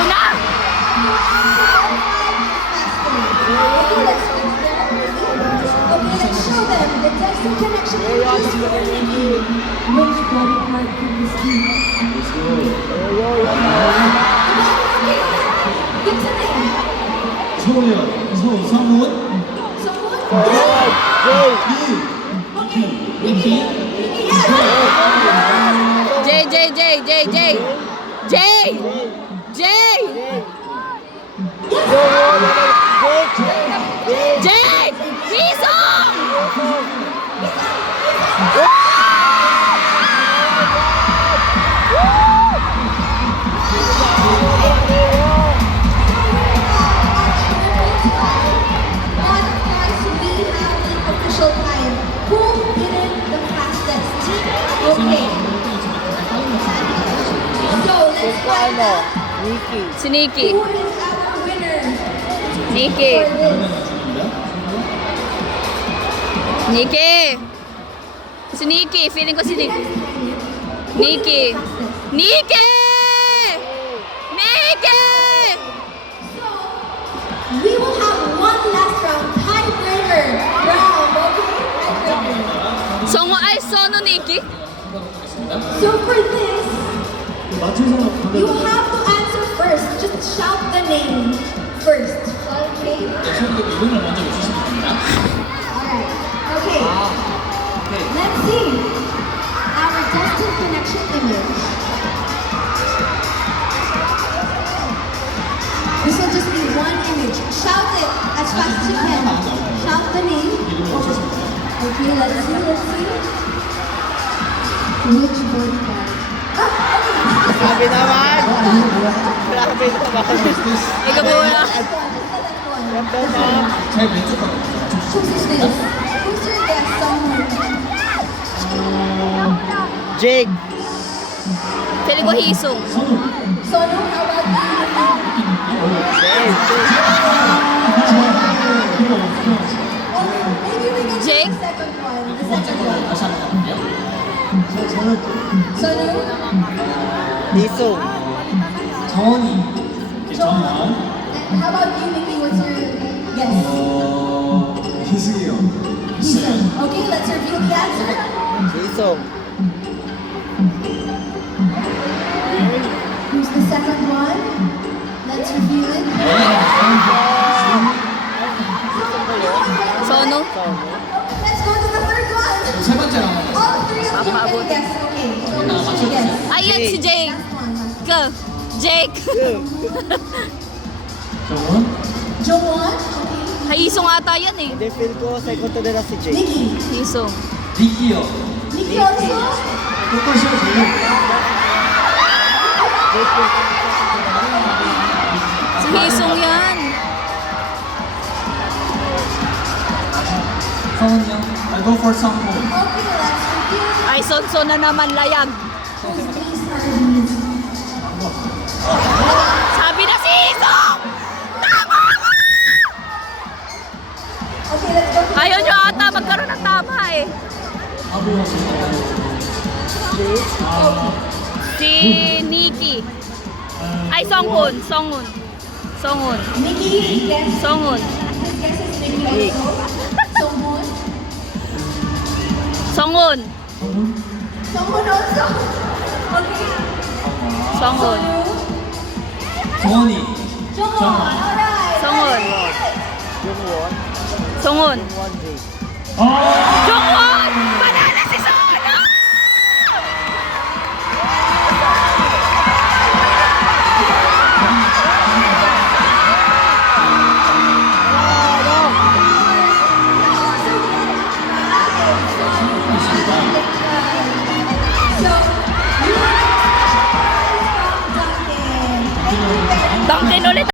Ito na! Okay, let's show them the Destin Connection images for Nikki. Which body part can this be? Okay, give us a name. 서울이요. 성훈. Someone? Nikki. Nikki, yes! J, J, J, J, J. J! J! J! Hisong! And of course, we have the official time. Who did it the fastest? Okay. So, let's find out Si Nikki. who is our winner Nikki. for this. Nikki. Si Nikki. Feeling ko si Nikki. Nikki. Nikki! Nikki! So, we will have one last round, tiebreaker round, okay? Tiebreaker. Songo ay sono Nikki. So for this, 맞춘 사람 you have to answer first. Just shout the name first. Okay? 처음부터 이름을 먼저 외치시면 됩니다. Alright. Okay. Let's see. Our Destin Connection image. This will just be one image. Shout it as fast as you can. Shout the name. Okay, let's see. Which body part? Grabe naman! Grabe naman! Ikaw ba wala? 제일 왼쪽 방. Who's this? Who's your guess? Someone. Jake! Feeling ko Hisong. Sono, how about you? Maybe we can Jake? do the second one. The second one. 다시 한번 가볼게요. Sono? Nisong! 정원이. 정원. And how about you, Nikki? What's your guess? 희승이요. Okay, let's reveal the answer. Nisong! Who's the second one? Let's reveal it. Sono? Let's go to the third one. 세 번째 라운드. All three of you can guess. Okay. Who's your guess? Ay, yan si Jake. Last one. Go. Jake. 정원. Joanne? Okay. Hisong ata yan eh. Hindi, feel ko second to nila si Jake. Nikki. Hisong. 니키요. Nikki also? 똑같이요, 저는. Si Hisong yan. 성훈이요. I go for 성훈. Okay, let's reveal. Ay, sonso na naman layag. Whose these are these? Sabi na si Hisong! Tama ka! Okay, let's go to Ayaw nyo ata magkaroon ng tama eh. Si Nikki. Ay, Songhun. Songhun. Songhun. Nikki. Guess. Songhun. His guess is Nikki also. Someone. Songhun. Someone also. Okay. Songhun. 정원이. Joanne. Alright. Songhun. Yung one, Songhun. one Jake. 아!